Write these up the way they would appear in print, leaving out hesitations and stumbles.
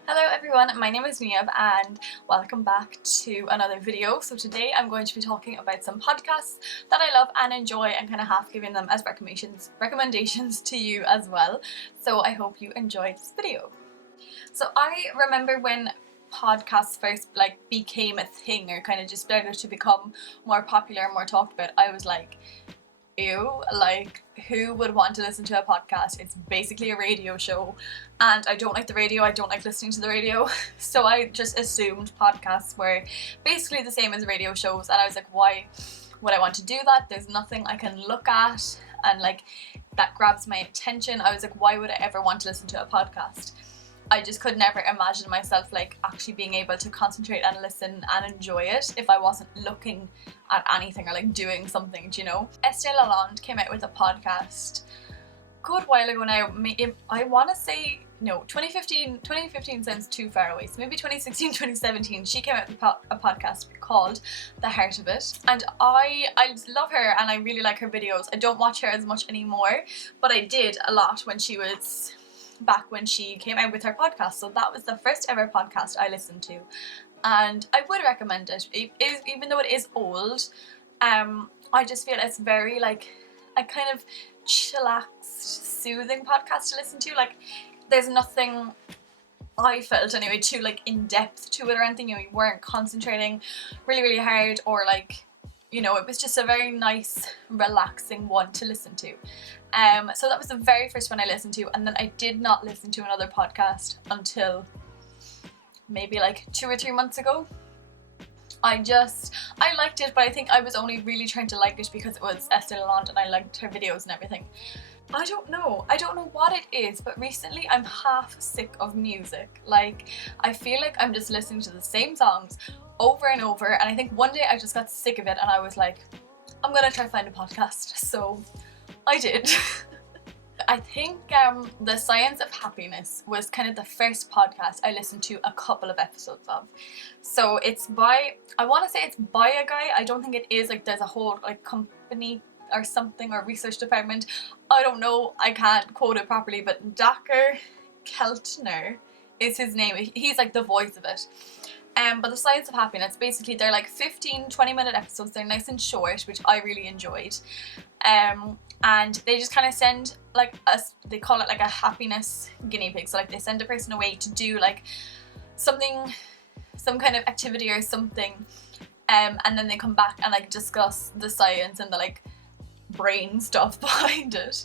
Hello everyone, my name is Niamh and welcome back to another video. So today I'm going to be talking about some podcasts that I love and enjoy and kind of half giving them as recommendations to you as well. So I hope you enjoyed this video. So I remember when podcasts first became a thing or kind of just started to become more popular, more talked about, I was like, ew, like who would want to listen to a podcast? It's basically a radio show and I don't like the radio, I don't like listening to the radio. So I just assumed podcasts were basically the same as radio shows and I was like, why would I want to do that? There's nothing I can look at and like that grabs my attention. I was like, why would I ever want to listen to a podcast? I just could never imagine myself like actually being able to concentrate and listen and enjoy it if I wasn't looking at anything or like doing something, do you know? Estee Lalonde came out with a podcast a good while ago now. I want to say, no, 2015 sounds too far away, so maybe 2016, 2017, she came out with a podcast called The Heart of It. And I love her and I really like her videos. I don't watch her as much anymore, but I did a lot when she was back when she came out with her podcast. So that was the first ever podcast I listened to and I would recommend it. Even though it is old, I just feel it's very like a kind of chillaxed, soothing podcast to listen to. Like there's nothing, I felt anyway, too like in depth to it or anything. You know, you weren't concentrating really hard or like, you know, it was just a very nice, relaxing one to listen to. So that was the very first one I listened to, and then I did not listen to another podcast until maybe like 2 or 3 months ago. I liked it, but I think I was only really trying to like it because it was Estee Lalonde and I liked her videos and everything. I don't know what it is, but recently I'm half sick of music. Like I feel like I'm just listening to the same songs over and over, and I think one day I just got sick of it and I was like, I'm gonna try find a podcast. So I did. I think The Science of Happiness was kind of the first podcast I listened to a couple of episodes of. So it's by, I want to say it's by a guy, I don't think it is, like there's a whole like company or something or research department, I don't know, I can't quote it properly, but Dacher Keltner is his name, he's like the voice of it. But The Science of Happiness, basically they're like 15-20 minute episodes, they're nice and short, which I really enjoyed. And they just kind of send like they call it like a happiness guinea pig, so like they send a person away to do like something, some kind of activity or something, and then they come back and like discuss the science and the like brain stuff behind it.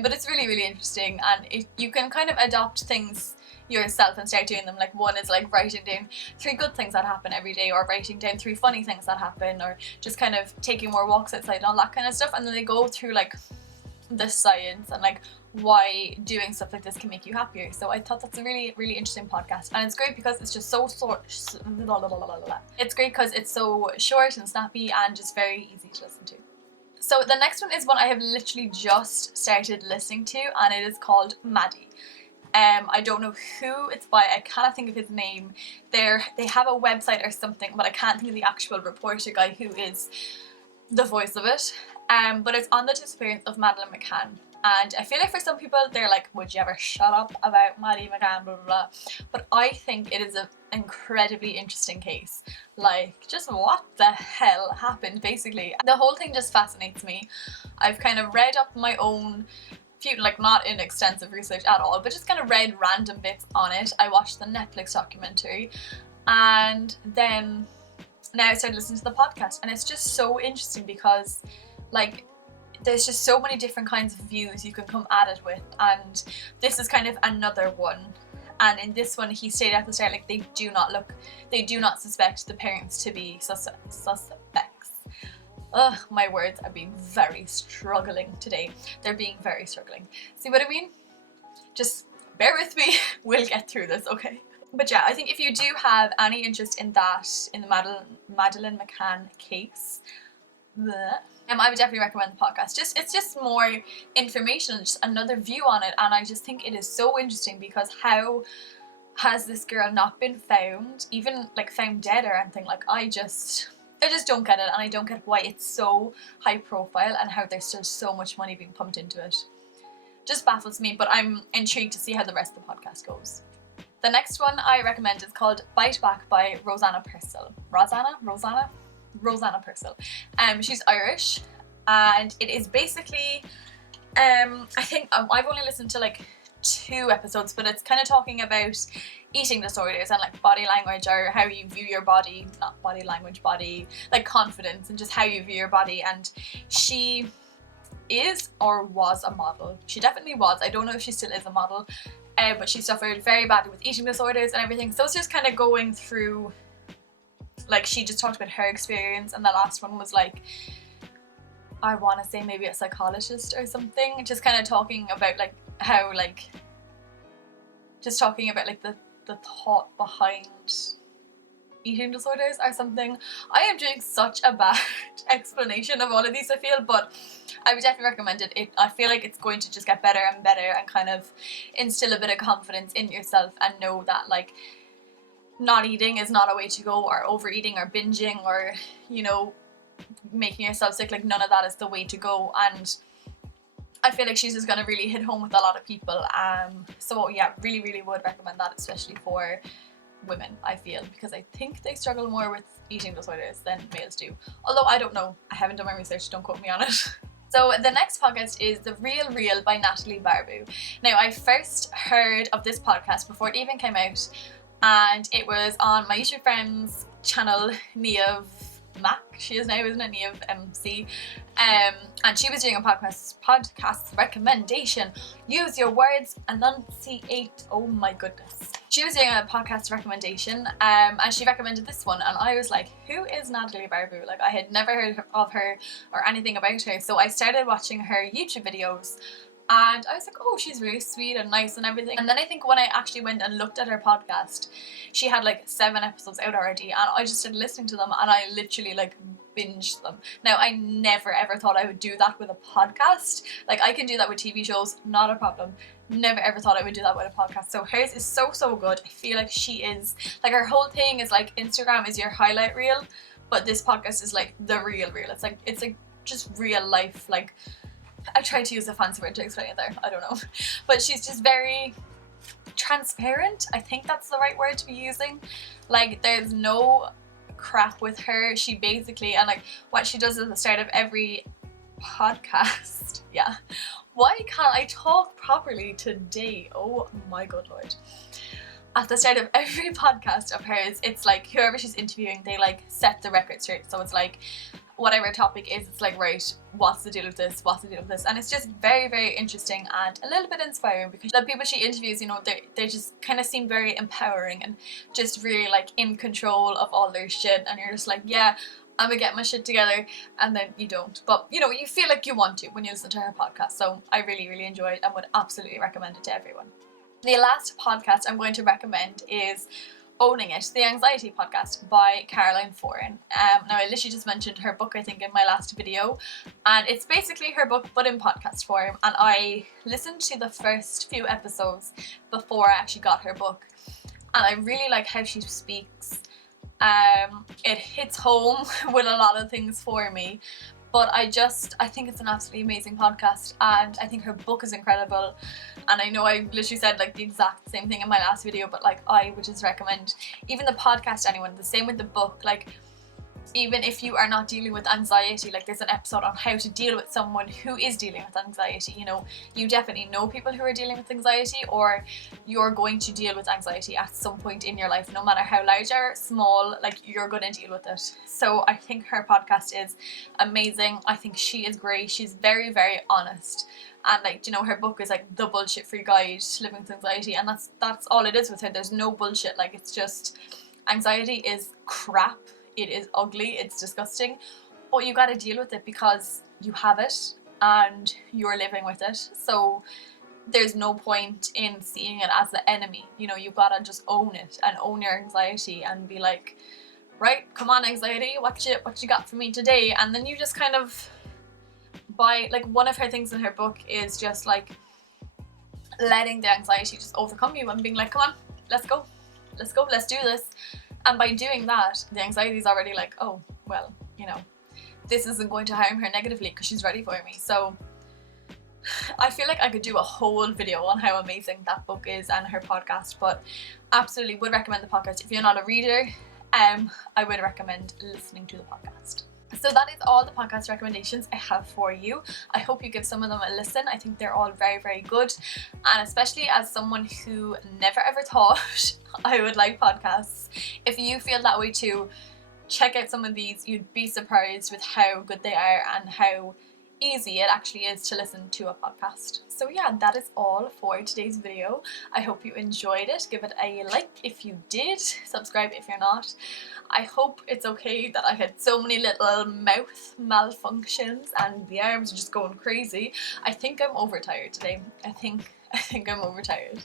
But it's really interesting, and you can kind of adopt things yourself and start doing them. Like one is like writing down 3 good things that happen every day, or writing down 3 funny things that happen, or just kind of taking more walks outside and all that kind of stuff. And then they go through like the science and like why doing stuff like this can make you happier. So I thought that's a really interesting podcast, and it's great because it's just so it's great because it's so short and snappy and just very easy to listen to. So the next one is one I have literally just started listening to, and it is called Maddie. I don't know who it's by, I cannot think of his name. They have a website or something, but I can't think of the actual reporter guy who is the voice of it. But it's on the disappearance of Madeleine McCann. And I feel like for some people they're like, would you ever shut up about Maddie McCann, blah blah blah. But I think it is an incredibly interesting case. Like, just what the hell happened basically. The whole thing just fascinates me. I've kind of read up my own few, like not in extensive research at all, but just kind of read random bits on it. I watched the Netflix documentary, and then now I started listening to the podcast, and it's just so interesting because like there's just so many different kinds of views you can come at it with, and this is kind of another one. And in this one he stated at the start like they do not suspect the parents to be suspects. Ugh, my words are being very struggling today. They're being very struggling. See what I mean? Just bear with me. We'll get through this, okay? But yeah, I think if you do have any interest in that, in the Madeleine McCann case, I would definitely recommend the podcast. It's just more information, just another view on it, and I just think it is so interesting because how has this girl not been found, even like found dead or anything? Like I just don't get it, and I don't get why it's so high profile and how there's still so much money being pumped into it. Just baffles me, but I'm intrigued to see how the rest of the podcast goes. The next one I recommend is called Bite Back by Rozanna Purcell. Rozanna Purcell. She's Irish, and it is basically, I think I've only listened to like 2 episodes, but it's kind of talking about eating disorders and like body language, or how you view your body, not body language, body like confidence, and just how you view your body. And she is or was a model. She definitely was. I don't know if she still is a model, but she suffered very badly with eating disorders and everything. So it's just kind of going through, like, she just talked about her experience, and the last one was like, I want to say maybe a psychologist or something, just kind of talking about like how, like, just talking about like the thought behind eating disorders or something. I am doing such a bad explanation of all of these, I feel, but I would definitely recommend it. I feel like it's going to just get better and better, and kind of instill a bit of confidence in yourself, and know that like not eating is not a way to go, or overeating or binging, or, you know, making yourself sick, like none of that is the way to go. And I feel like she's just gonna really hit home with a lot of people. So yeah, really would recommend that, especially for women, I feel, because I think they struggle more with eating disorders than males do. Although I don't know, I haven't done my research, don't quote me on it. So the next podcast is The Real Real by Natalie Barbu. Now, I first heard of this podcast before it even came out, and it was on my YouTube friend's channel, Neav Mac, she is now, isn't it? Neav MC. And she was doing a podcast recommendation. Use your words, enunciate. Oh my goodness. She was doing a podcast recommendation, and she recommended this one, and I was like, who is Natalie Barbu? Like, I had never heard of her or anything about her. So I started watching her YouTube videos, and I was like, oh, she's really sweet and nice and everything. And then I think when I actually went and looked at her podcast, she had like 7 episodes out already, and I just started listening to them, and I literally like binged them. Now, I never ever thought I would do that with a podcast. Like, I can do that with TV shows, not a problem. Never ever thought I would do that with a podcast. So hers is so good. I feel like she is, like, her whole thing is like Instagram is your highlight reel, but this podcast is like the real real. It's like just real life. Like, I tried to use a fancy word to explain it there, I don't know, but she's just very transparent. I think that's the right word to be using. Like, there's no crap with her. She basically, and like what she does at the start of every podcast, yeah, why can't I talk properly today? Oh my good lord. At the start of every podcast of hers, it's like whoever she's interviewing, they like set the record straight. So it's like, whatever topic is, it's like, right, what's the deal with this, what's the deal with this? And it's just very interesting and a little bit inspiring, because the people she interviews, you know, they just kind of seem very empowering and just really like in control of all their shit, and you're just like, yeah, I'm gonna get my shit together, and then you don't. But you know, you feel like you want to when you listen to her podcast. So I really enjoy it and would absolutely recommend it to everyone. The last podcast I'm going to recommend is Owning It, the Anxiety Podcast by Foran. Now, I literally just mentioned her book, I think, in my last video, and it's basically her book but in podcast form, and I listened to the first few episodes before I actually got her book, and I really like how she speaks. It hits home with a lot of things for me, but I think it's an absolutely amazing podcast, and I think her book is incredible. And I know I literally said like the exact same thing in my last video, but like I would just recommend even the podcast to anyone. The same with the book. Like, even if you are not dealing with anxiety, like there's an episode on how to deal with someone who is dealing with anxiety. You know, you definitely know people who are dealing with anxiety, or you're going to deal with anxiety at some point in your life, no matter how large or small, like you're going to deal with it. So I think her podcast is amazing. I think she is great. She's very honest. And like, you know, her book is like the bullshit free guide to living with anxiety, and that's all it is with her. There's no bullshit. Like, it's just, anxiety is crap. It is ugly, it's disgusting, but you gotta deal with it because you have it and you're living with it. So there's no point in seeing it as the enemy. You know, you've gotta just own it and own your anxiety and be like, right, come on anxiety, what you got for me today? And then you just kind of, by like, one of her things in her book is just like letting the anxiety just overcome you and being like, come on, let's go, let's do this. And by doing that, the anxiety is already like, oh, well, you know, this isn't going to harm her negatively because she's ready for me. So I feel like I could do a whole video on how amazing that book is and her podcast, but absolutely would recommend the podcast. If you're not a reader, I would recommend listening to the podcast. So that is all the podcast recommendations I have for you. I hope you give some of them a listen. I think they're all very, very good. And especially as someone who never ever thought I would like podcasts, if you feel that way too, check out some of these. You'd be surprised with how good they are and how easy it actually is to listen to a podcast. So yeah, that is all for today's video. I hope you enjoyed it. Give it a like if you did, subscribe if you're not. I hope it's okay that I had so many little mouth malfunctions and the arms are just going crazy. I think I'm overtired today. I think I'm overtired.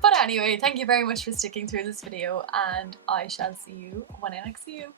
But anyway, thank you very much for sticking through this video, and I shall see you when I next see you.